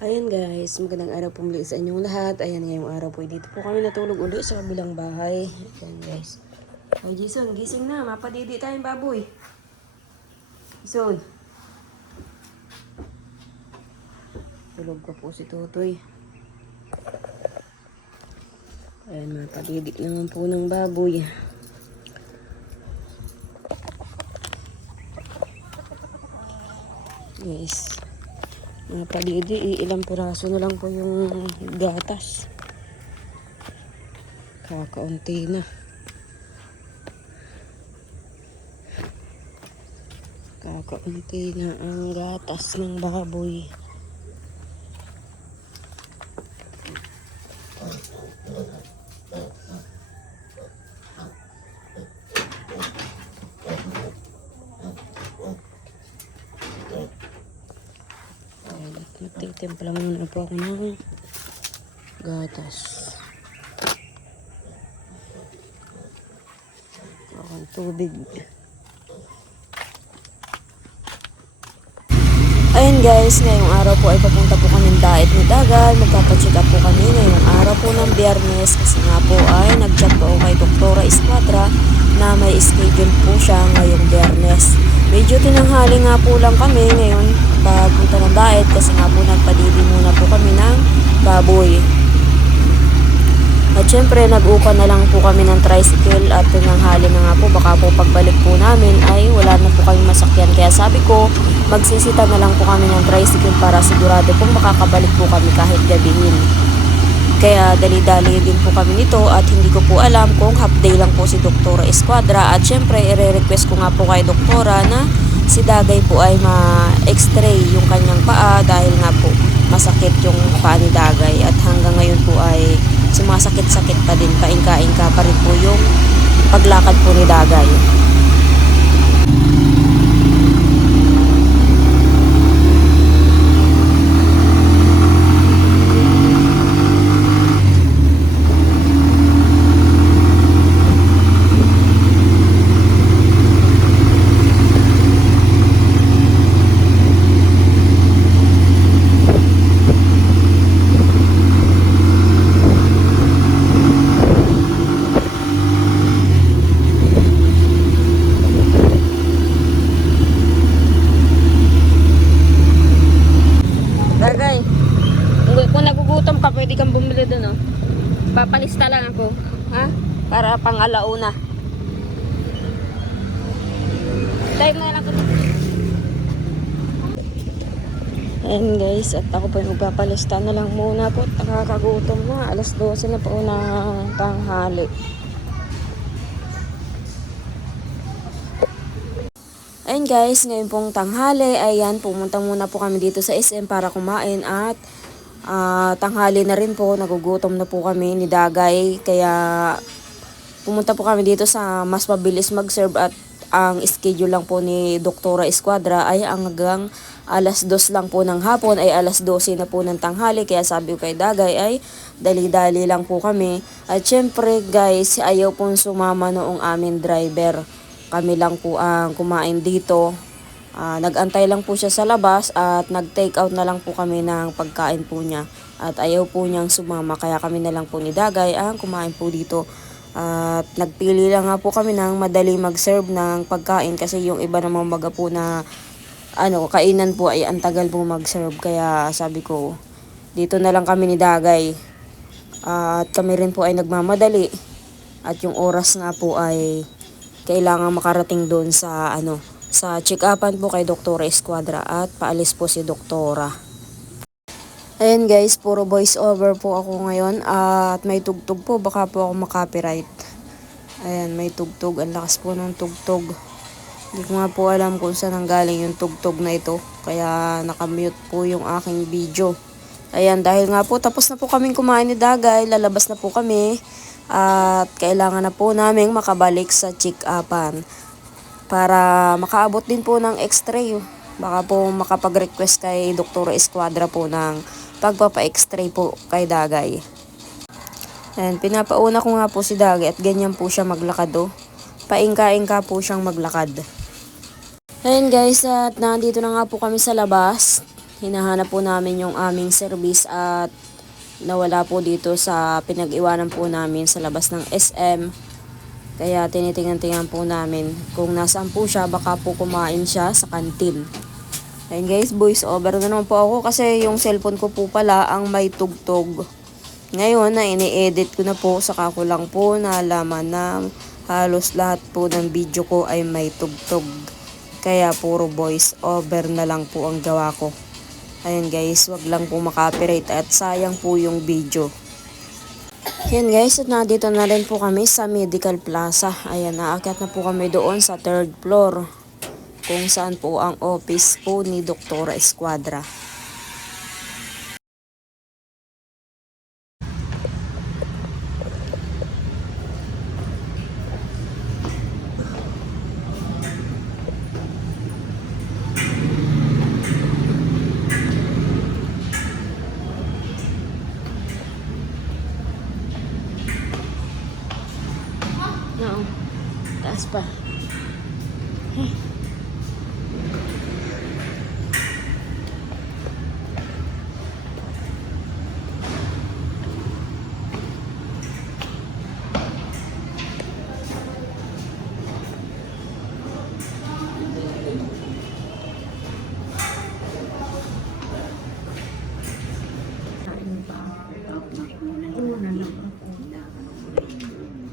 Ayan guys, magandang araw po muli sa inyong lahat. Ayan, ngayong araw po, dito po kami natulog uli sa kabilang bahay. Ayan guys. Ay Jason, gising na, mapadidi tayong baboy. Jason. Tulog pa po si Totoy. Ayan, mapadidi naman po ng baboy. Yes. Mapadidi, ilang piraso na lang po yung gatas. Kakaunti na. Kakaunti na ang gatas ng baboy. Magtitimpla muna po ako ng gatas. Ang tubig. Ayan guys, ngayong araw po ay papunta po kami Daet ni Dagal. Magpapacheck up po kami ngayong araw po ng Biyernes kasi nga po ay nag-chat po kay Doktora Escuadra na may schedule po siya ngayong Biyernes. Medyo tinanghali nga po lang kami ngayon pagpunta ng Daet kasi nga po nagpadidi muna po kami ng baboy. At syempre nag-upa na lang po kami ng tricycle at tinanghali na nga po, baka po pagbalik po namin ay wala na po kami masakyan. Kaya sabi ko magsisita na lang po kami ng tricycle para sigurado pong makakabalik po kami kahit gabihin. Kaya dali-dali din po kami nito at hindi ko po alam kung half day lang po si Doktora Escuadra. At syempre i-request ko nga po kay Doktora na si Dagay po ay ma-x-ray yung kanyang paa dahil nga po masakit yung paa ni Dagay. At hanggang ngayon po ay sumasakit-sakit pa din, paingka-ingka pa rin po yung paglakad po ni Dagay. Dagay, kung nagugutom ka, pwede kang bumili doon, oh. Papalista lang ako, ha? Para pang alauna. Time na lang ako. Ayan guys, at ako po yung magpapalista na lang muna po. Nakakagutom na, alas 12 na po na tanghali. Ayun guys, ngayon pong tanghali, ayan, pumunta muna po kami dito sa SM para kumain at tanghali na rin po, nagugutom na po kami ni Dagay. Kaya pumunta po kami dito sa mas mabilis mag-serve at ang schedule lang po ni Doktora Escuadra ay hanggang alas 2 lang po ng hapon ay alas 12 na po ng tanghali. Kaya sabi ko kay Dagay ay dali-dali lang po kami. At syempre guys, ayaw pong sumama noong aming driver. Kami lang po ang kumain dito. Nag-antay lang po siya sa labas at nag-take out na lang po kami ng pagkain po niya. At ayaw po niyang sumama kaya kami na lang po ni Dagay ang kumain po dito. At nagpili lang nga po kami ng madali mag-serve ng pagkain kasi yung iba namang baga po na kainan po ay antagal po mag-serve. Kaya sabi ko dito na lang kami ni Dagay. At kami rin po ay nagmamadali. At yung oras nga po ay kailangan makarating doon sa sa check-upan po kay Doktora Escuadra at paalis po si Doktora. Ayan guys, puro voice over po ako ngayon at may tugtog po, baka po ako makopyright. Ayan, may tugtog, ang lakas po ng tugtog. Hindi ko nga po alam kung saan nanggaling yung tugtog na ito, kaya nakamute po yung aking video. Ayan, dahil nga po tapos na po kaming kumain ni Dagay, lalabas na po kami. At kailangan na po namin makabalik sa check-upan para makaabot din po ng x-ray. Baka po makapag-request kay Doktora Escuadra po ng pagpapa-x-ray po kay Dagay. Ayan, pinapauna ko nga po si Dagay at ganyan po siya maglakad, oh. Paingka-ingka po siyang maglakad. Ayan guys, at nandito na nga po kami sa labas. hinahanap po namin yung aming service at nawala po dito sa pinag-iwanan po namin sa labas ng SM. Kaya tinitingnan-tingnan po namin kung nasaan po siya, baka po kumain siya sa kantin. Ayun guys, voice over na naman po ako kasi yung cellphone ko po pala ang may tugtog. Ngayon na ini-edit ko na po, saka ko lang po nalaman na halos lahat po ng video ko ay may tugtog. Kaya puro voice over na lang po ang gawa ko. Ayun guys, wag lang po makapirate at sayang po yung video. Yan guys, at nandito na rin po kami sa Medical Plaza. Ayan, naakyat na po kami doon sa 3rd floor kung saan po ang office po ni Doktora Escuadra. No, taas pa.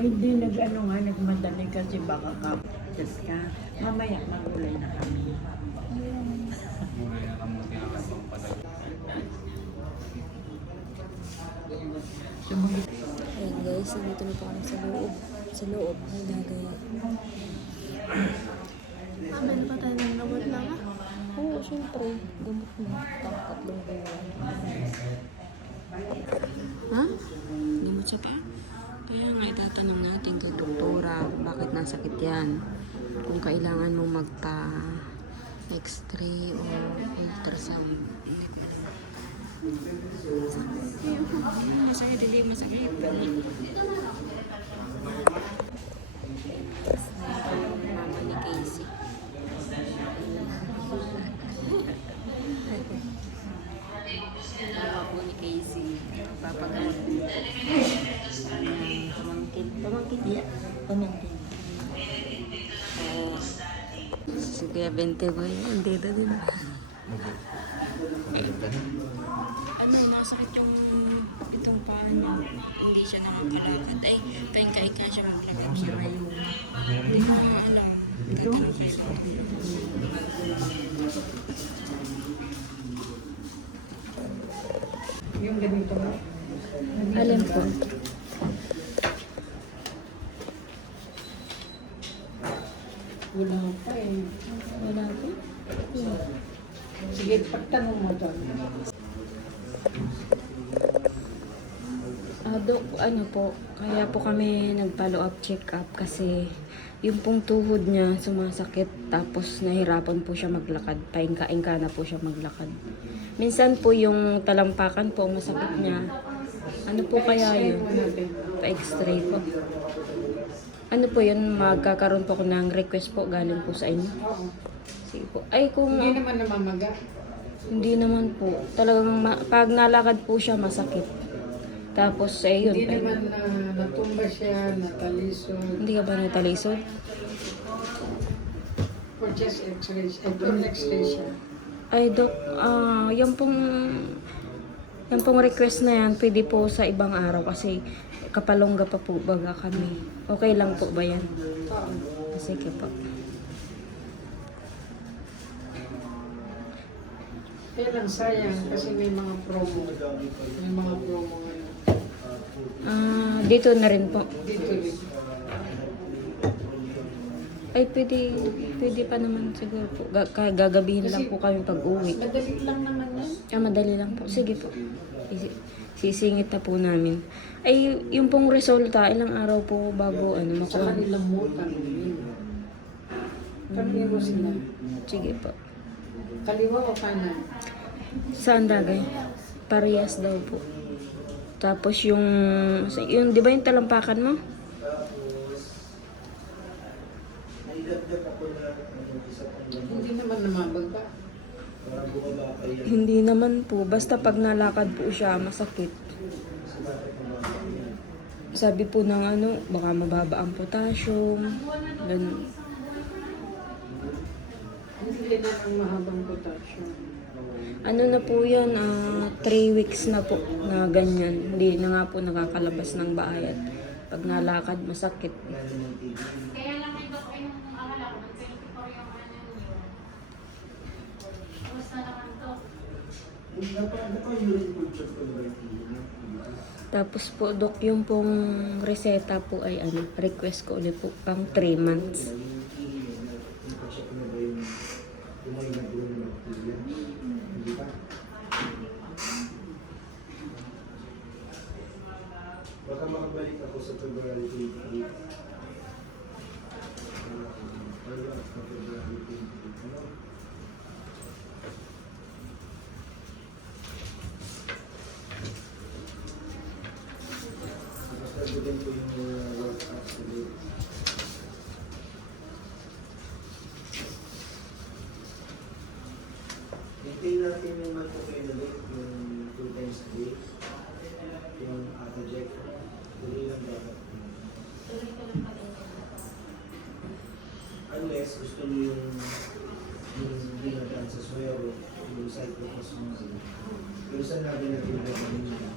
Ay, hindi nag-ano nga, nagmadali kasi baka kapit ka. Mamaya magulay na kami. Sumunod. Ayan guys, nandito na po kami sa loob. Sa loob, may dagay. Meron pa tayo ng gamot lang ah. Oo, syempre. Gamot mo. Tatlong buwan. Ha? Gamot siya pa? Kaya nga itatanong natin kay doktora bakit nasakit yan. Kung kailangan mong magpa-x-ray o ultrasound. Masakit, hindi masakit. Mama ni Casey. Mama po ni Casey. Papagano. Pamangkin. Pamangkin? Yeah, pamangkin. Oo. Si Kuya Bente Boy. Hindi na din. Ano, nasakit yung itong paa niya. Hindi siya nakakalakad. Ay, paingka-ika siya maglakad siya ngayon. Hindi ko nga alam. Tatanong kayo sa Yung ganito mo? Alam po. Wala pa eh. Wala po. Sige, pagtanong mo doon. Dok, ano po, kaya po kami nag-follow up check-up kasi yung pong tuhod niya sumasakit tapos nahirapan po siya maglakad. Paingka-ingka na po siya maglakad. Minsan po yung talampakan po masakit niya. Ano po kaya yun? Pa-x-ray po. Ano po yun? Magkakaroon po ko ng request po galing po sa inyo. Oo. Sige po. Ay kung Hindi naman namamaga. hindi naman po. Talagang pag nalakad po siya masakit. Tapos yun. Hindi naman na natumba siya, natalisod. Hindi ka ba natalisod? For just x-ray. For x-ray siya. Ay, Dok, yung pong request na yan, pwede po sa ibang araw kasi kapalongga pa po baga kami. Okay lang po ba yan? Oo. Sige po. Kaya lang sayang kasi may mga promo. May mga promo ngayon. Dito na rin po. Dito rin. Ay, pwede pa naman siguro po. Gagabihin lang po kami pag-uwi. Madali lang naman yan. Madali lang po. Sige po. Sisingit na po namin. Ay, yung pong resulta, ilang araw po bago Sa makuha? kanilang mo, tanongin. Tanongin mo sila. Sige po. Kaliwa o kanan? Saan dagay? Parehas daw po. Tapos yung di ba yung talampakan mo? Hindi naman namabaga. Hindi naman po. Basta pag nalakad po siya, masakit. Sabi po ng ano, baka mababa ang potassium. Ganun. Hindi na ang mahabang potassium. Ano na po yan, 3 weeks na po na ganyan. Hindi na nga po nakakalabas ng bahay at pag nalakad, masakit. Tapos po, Dok, yung pong reseta po ay ano, request ko ulit po pang 3 months. Baka makabalik ako sa February 28. February 28. Basta din ko yung workouts ulit. Hintayin natin yung magpo-penalate, yung 2 times a day. Yung Attaject. Tuloy lang dapat. Unless gusto niyo yung ginagawa sa swero, yung cycloplasmosis. Pero saan natin natin gagawin yun?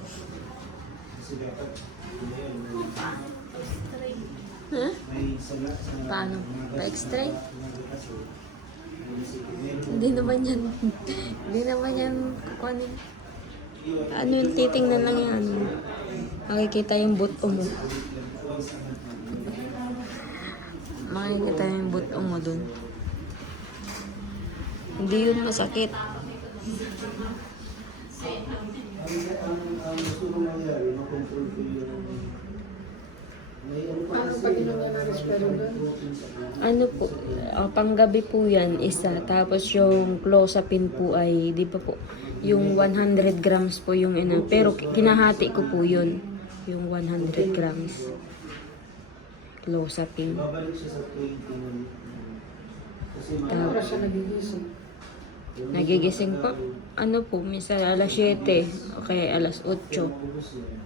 Kasi dapat, yun yun, Huh? may salat sa Paano? mga Pa-x-ray? kasi, Hindi naman yan. Hindi naman yan kukunin. Ano yung titingnan lang yan. Ano. Makikita yung buto mo. Makikita yung buto mo dun. Hindi yun masakit. ang gusto ko mangyari, makontrol ko yung may ano pa Paano kasi, pag inumin na risperidone? protein sa Ano po, ang panggabi po yan, isa. Tapos yung clozapine po ay, di pa po, yung 100 grams po yung ina. Pero kinahati ko po yun, yung 100 grams. Clozapine. babalik siya sa 21. Kasi Ano oras siya nagigising? Nagigising po. Ano po, minsan alas 7, okay, alas 8. maubos yan.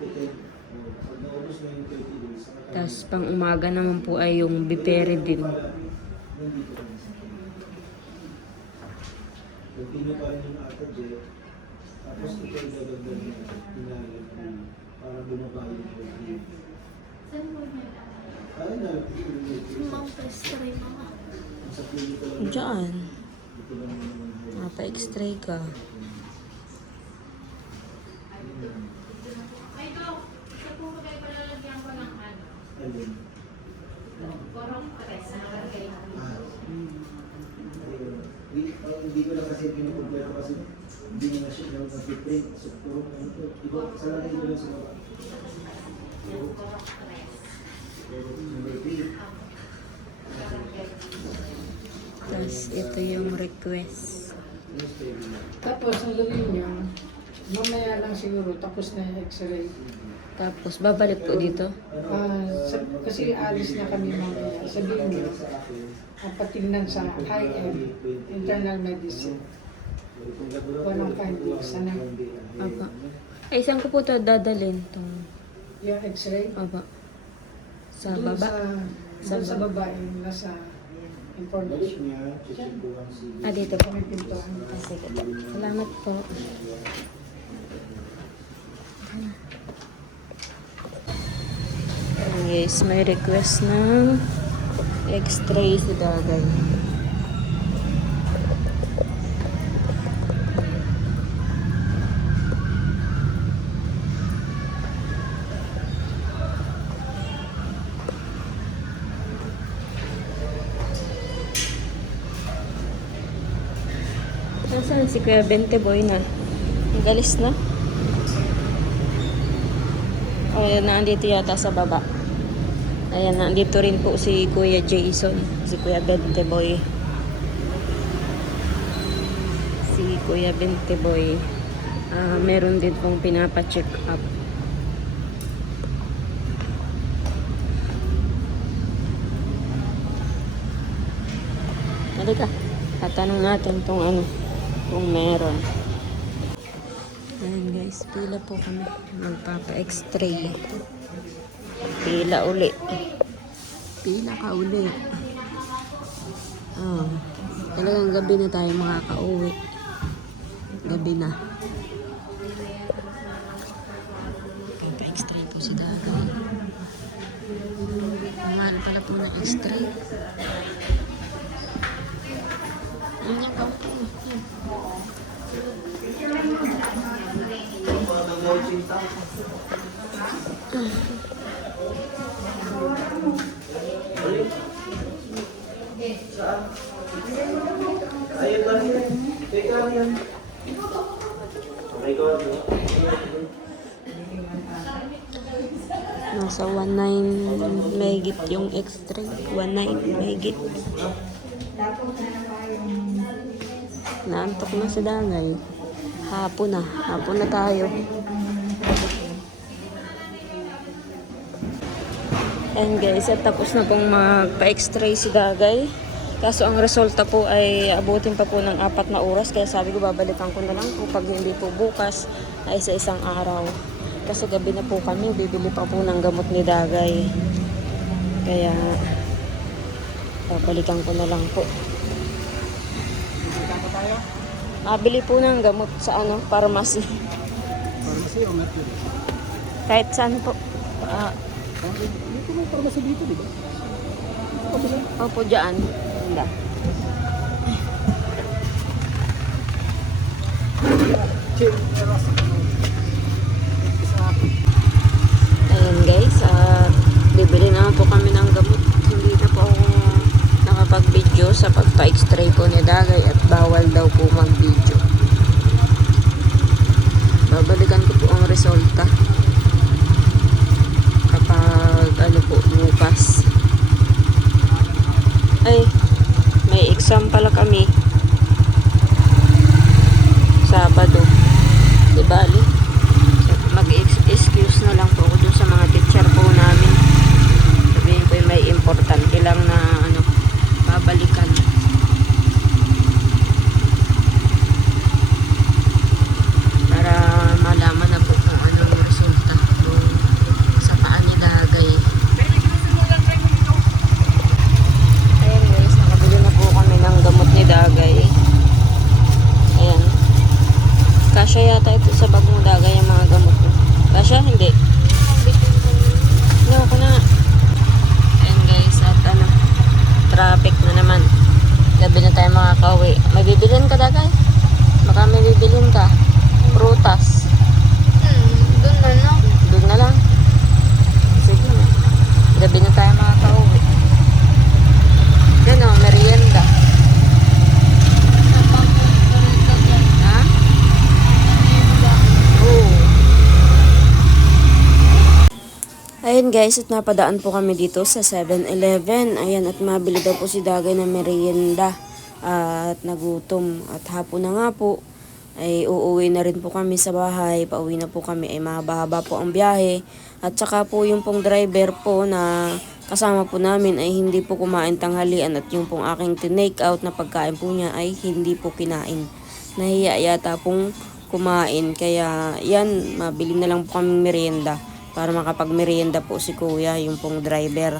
Pag naubos na yung 30 days, Tapos pang umaga naman po ay yung biperidine. hindi ko rin sa continue pa rin yung Attaject. Tapos ito yung dadagdag na pinalag para bumaba yung protein. Kaya na, Ma'am, press try mama. sa clinical lang. Diyan, Ito lang naman. mapa-x-ray ka. Alin? Hindi ko na kasi pinukumpleto kasi hindi na siya lang nag-print. So, puro ano to. Iba, sa lang ko lang sa baba. Number 3. Tapos ito yung request. Tapos ang gawin niya, mamaya lang siguro tapos na yung x-ray. Tapos babalik po dito. Kasi alis na kami mamaya. Sabihin niyo, patignan sa IM, internal medicine. Walang findings. Ano? Apa. Ay, saan ko po ito dadalhin? Tong, Yung x-ray. apa. Sa Dun baba. Sa, sa baba yung nasa Balik information. niya, check ko ang sige. Ah, dito po. May pintuan. Ah, sige po. Salamat po. Yes, may request ng x-ray si Dagay. Nasaan si Kuya Bente Boy na? Ang galis na? O, yan, nandito yata sa baba. Ayan, nandito rin po si Kuya Jason, si Kuya Bente Boy. Si Kuya Bente Boy. Meron din pong pinapa-check up. Halika. At tanong natin kung meron. Ayan guys, pila po kami. Magpapa-x-ray. Pila uli. Pila ka uli. Oh, talagang gabi na tayo makaka-uwi. Gabi na. Papa-x-ray po si Dagay. Mahal pala po ng x-ray. Yan yung kampo. Ayun lang yun. Teka lang yan. Okay ko. Nasa 1.9 mahigit yung x-ray. 1.9 mahigit. Naantok na sa Dagay. Hapon na tayo. And guys, at tapos na pong magpa-x-ray si Dagay. Kaso ang resulta po ay abutin pa po ng 4 na oras. Kaya sabi ko babalikan ko na lang po pag hindi po bukas ay sa isang araw. Kasi gabi na po kami, bibili pa po ng gamot ni Dagay. Kaya babalikan ko na lang po. Mabili po ng gamot sa pharmacy. Pharmacy o natin? Kahit saan po. Dito may pharmacy dito, di ba? Opo, dyan. Handa. Ayan guys, bibili na po kami ng gamot. Hindi na po ako nakapag-video sa pagpa-x-ray po ni Dagay at bawal daw po mag-video. Babalikan ko po ang resulta kapag po bukas. Ay, may exam pala kami Sabado. Di bali, mag-excuse na lang po ako dun sa mga teacher po namin. Sabihin ko may importante lang na babalikan. Para malaman na po kung anong resulta sa paa ni Dagay. Ayan guys, nakabili na po kami ng gamot ni Dagay. Ayan. Kasya yata ito sa bag mo Dagay yung mga gamot mo. Kasya? Hindi. Hindi ako na. Ayan guys, at traffic na naman. Gabi na tayo makakauwi. May bibilin ka Dagay? Baka may bibilin ka. Prutas. Doon na lang. Doon na lang. Sige na. Gabi na tayo makakauwi. Yan o, merienda. Ha? Oo. Ayun guys, at napadaan po kami dito sa 7-Eleven. Ayan, at mabili daw po si Dagay ng merienda. At nagutom. At hapon na nga po, ay uuwi na rin po kami sa bahay. Pauwi na po kami, ay mahaba-haba po ang biyahe. At saka po yung pong driver po na kasama po namin ay hindi po kumain tanghalian. At yung pong aking tinake out na pagkain po niya ay hindi po kinain. Nahiya yata pong kumain. Kaya yan, mabili na lang po kami merienda para makapag-merienda po si kuya, yung pong driver.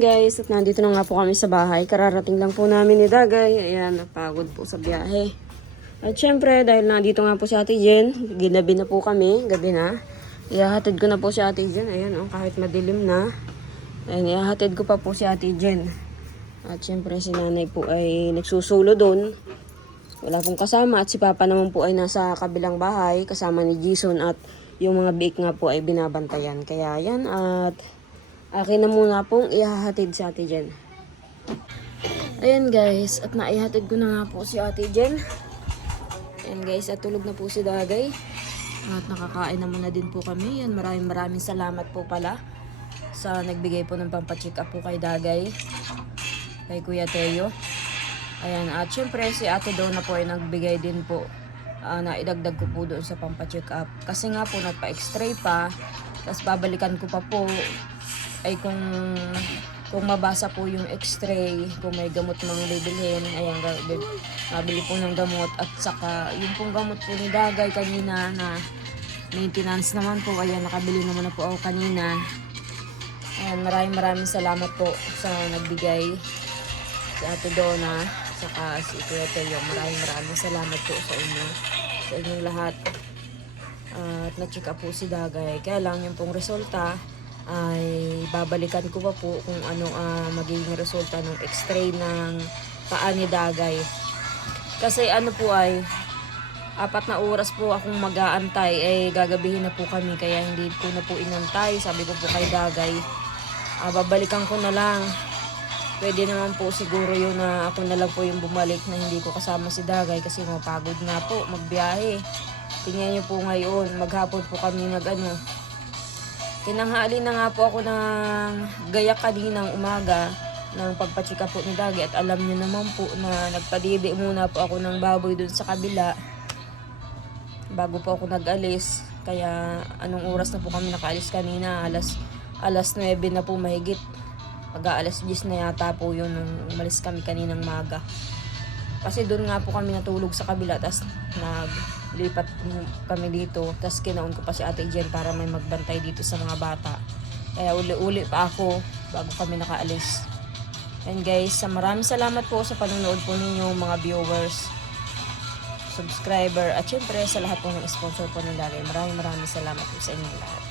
guys, at nandito na nga po kami sa bahay. Kararating lang po namin ni Dagay. Ayan, napagod po sa biyahe. At syempre, dahil nandito nga po si Ate Jen, ginabi na po kami, gabi na. Ihahatid ko na po si Ate Jen. Ayan, oh, kahit madilim na. Ayan, ihahatid ko pa po si Ate Jen. At syempre, si nanay po ay nagsusulo doon. Wala pong kasama. At si Papa naman po ay nasa kabilang bahay, kasama ni Jason. At yung mga biik nga po ay binabantayan. Kaya yan, at akin na muna pong ihahatid si Ate Jen. Ayan guys, at naihatid ko na nga po si Ate Jen. Ayan guys, at tulog na po si Dagay. At nakakain naman na din po kami. Yan, maraming salamat po pala sa nagbigay po ng pampacheck up po kay Dagay, kay Kuya Teo. Ayan, at syempre si Ate Donna po ay nagbigay din po. Naidagdag ko po doon sa pampacheck up. Kasi nga po nagpa-x-ray pa. Tapos babalikan ko pa po ay kung mabasa po yung x-ray, kung may gamot mang bibilhin, ayan, mabili po ng gamot. At saka yung pong gamot po ni Dagay kanina na maintenance naman po, ayan, nakabili naman na po ako kanina. Ayan, maraming salamat po sa nagbigay, si Ate Donna, saka si Kuya Teo. Maraming salamat po sa inyo, sa inyong lahat. At na-check up po si Dagay, kaya lang yung pong resulta ay babalikan ko pa po kung anong magiging resulta ng x-ray ng paa ni Dagay. Kasi ano po ay 4 na oras po akong mag-aantay, gagabihin na po kami, kaya hindi ko na po inantay. Sabi ko po kay Dagay, babalikan ko na lang. Pwede naman po siguro yun na ako na lang po yung bumalik, na hindi ko kasama si Dagay kasi mapagod nga po magbiyahe. Tingnan niyo po ngayon, maghapon po kami tinanghali na nga po ako ng gayak kaninang umaga ng pagpatsika po ni Dagay. At alam niyo naman po na nagpadibi muna po ako ng baboy dun sa kabila bago po ako nag-alis. Kaya anong oras na po kami nakaalis kanina? Alas 9 na po mahigit. Mag-aalas 10 na yata po yun nung umalis kami kaninang maga. Kasi doon nga po kami natulog sa kabila, tas naglipat kami dito, tas kinaon ko pa si Ate Jen para may magbantay dito sa mga bata. Kaya uli-uli pa ako bago kami nakaalis. And guys, maraming salamat po sa panonood po ninyo mga viewers, subscriber, at syempre sa lahat po ng sponsor po ng Dagay. Maraming salamat po sa inyo lahat.